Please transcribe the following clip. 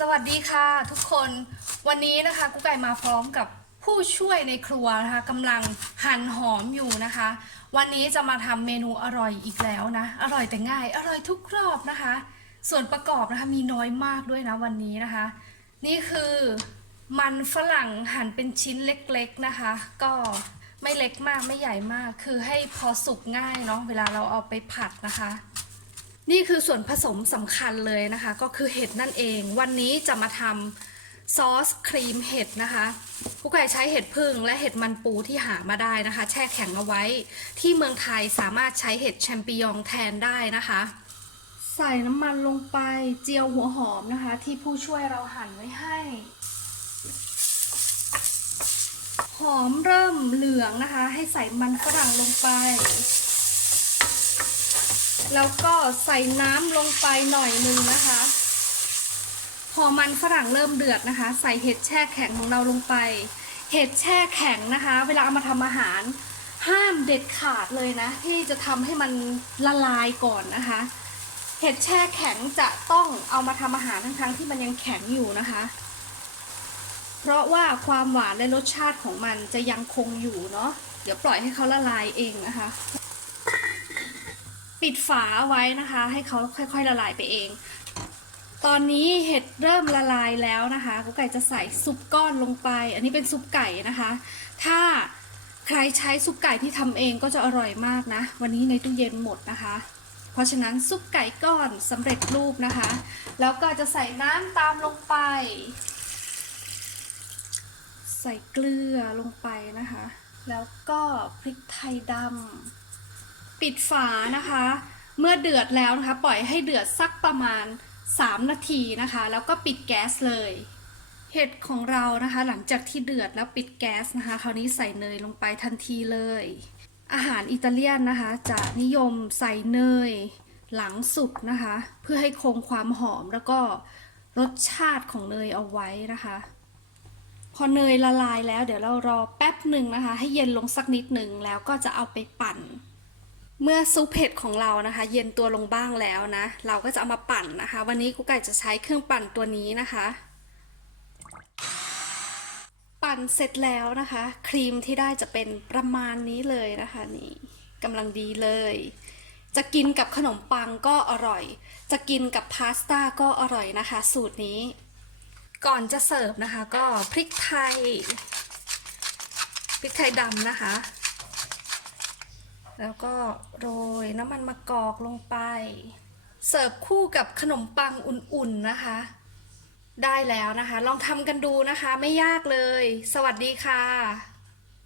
สวัสดีค่ะทุกคนวันนี้นะคะกุ๊กไก่มาพร้อมกับผู้ช่วยในครัวนะคะกำลังหั่นหอมอยู่นะคะวันนี้จะมาทำเมนูอร่อยอีกแล้วนะอร่อยแต่ง่ายอร่อยทุกรอบนะคะส่วนประกอบนะคะมีน้อยมากด้วยนะวันนี้นะคะนี่คือมันฝรั่งหั่นเป็นชิ้นเล็กๆนะคะก็ไม่เล็กมากไม่ใหญ่มากคือให้พอสุกง่ายเนาะเวลาเราเอาไปผัดนะคะนี่คือส่วนผสมสำคัญเลยนะคะก็คือเห็ดนั่นเองวันนี้จะมาทำซอสครีมเห็ดนะคะกุ๊กไก่ใช้เห็ดผึ้งและเห็ดมันปูที่หามาได้นะคะแช่แข็งเอาไว้ที่เมืองไทยสามารถใช้เห็ดแชมปิญองแทนได้นะคะใส่น้ำมันลงไปเจียวหัวหอมนะคะที่ผู้ช่วยเราหั่นไว้ให้หอมเริ่มเหลืองนะคะให้ใส่มันฝรั่งลงไปแล้วก็ใส่น้ำลงไปหน่อยนึงนะคะพอมันฝรั่งเริ่มเดือดนะคะใส่เห็ดแช่แข็งของเราลงไปเห็ดแช่แข็งนะคะเวลาเอามาทำอาหารห้ามเด็ดขาดเลยนะที่จะทำให้มันละลายก่อนนะคะเห็ดแช่แข็งจะต้องเอามาทำอาหารทั้งๆที่มันยังแข็งอยู่นะคะเพราะว่าความหวานและรสชาติของมันจะยังคงอยู่เนาะเดี๋ยวปล่อยให้เขาละลายเองนะคะปิดฝาไว้นะคะให้เขาค่อยๆละลายไปเองตอนนี้เห็ดเริ่มละลายแล้วนะคะกุ๊กไก่จะใส่ซุปก้อนลงไปอันนี้เป็นซุปไก่นะคะถ้าใครใช้ซุปไก่ที่ทำเองก็จะอร่อยมากนะวันนี้ในตู้เย็นหมดนะคะเพราะฉะนั้นซุปไก่ก้อนสำเร็จรูปนะคะแล้วก็จะใส่น้ำตามลงไปใส่เกลือลงไปนะคะแล้วก็พริกไทยดำปิดฝานะคะเมื่อเดือดแล้วนะคะปล่อยให้เดือดสักประมาณ3 นาทีนะคะแล้วก็ปิดแก๊สเลยเห็ดของเรานะคะหลังจากที่เดือดแล้วปิดแก๊สนะคะคราวนี้ใส่เนยลงไปทันทีเลยอาหารอิตาเลียนนะคะจะนิยมใส่เนยหลังสุกนะคะเพื่อให้คงความหอมแล้วก็รสชาติของเนยเอาไว้นะคะพอเนยละลายแล้วเดี๋ยวเรารอแป๊บหนึ่งนะคะให้เย็นลงสักนิดหนึ่งแล้วก็จะเอาไปปั่นเมื่อซุปเห็ดของเรานะคะเย็นตัวลงบ้างแล้วนะเราก็จะเอามาปั่นนะคะวันนี้กุ๊กไก่จะใช้เครื่องปั่นตัวนี้นะคะปั่นเสร็จแล้วนะคะครีมที่ได้จะเป็นประมาณนี้เลยนะคะนี่กำลังดีเลยจะกินกับขนมปังก็อร่อยจะกินกับพาสต้าก็อร่อยนะคะสูตรนี้ก่อนจะเสิร์ฟนะคะก็พริกไทยดำนะคะแล้วก็โรยน้ำมันมะกอกลงไปเสิร์ฟคู่กับขนมปังอุ่นๆนะคะได้แล้วนะคะลองทำกันดูนะคะไม่ยากเลยสวัสดีค่ะ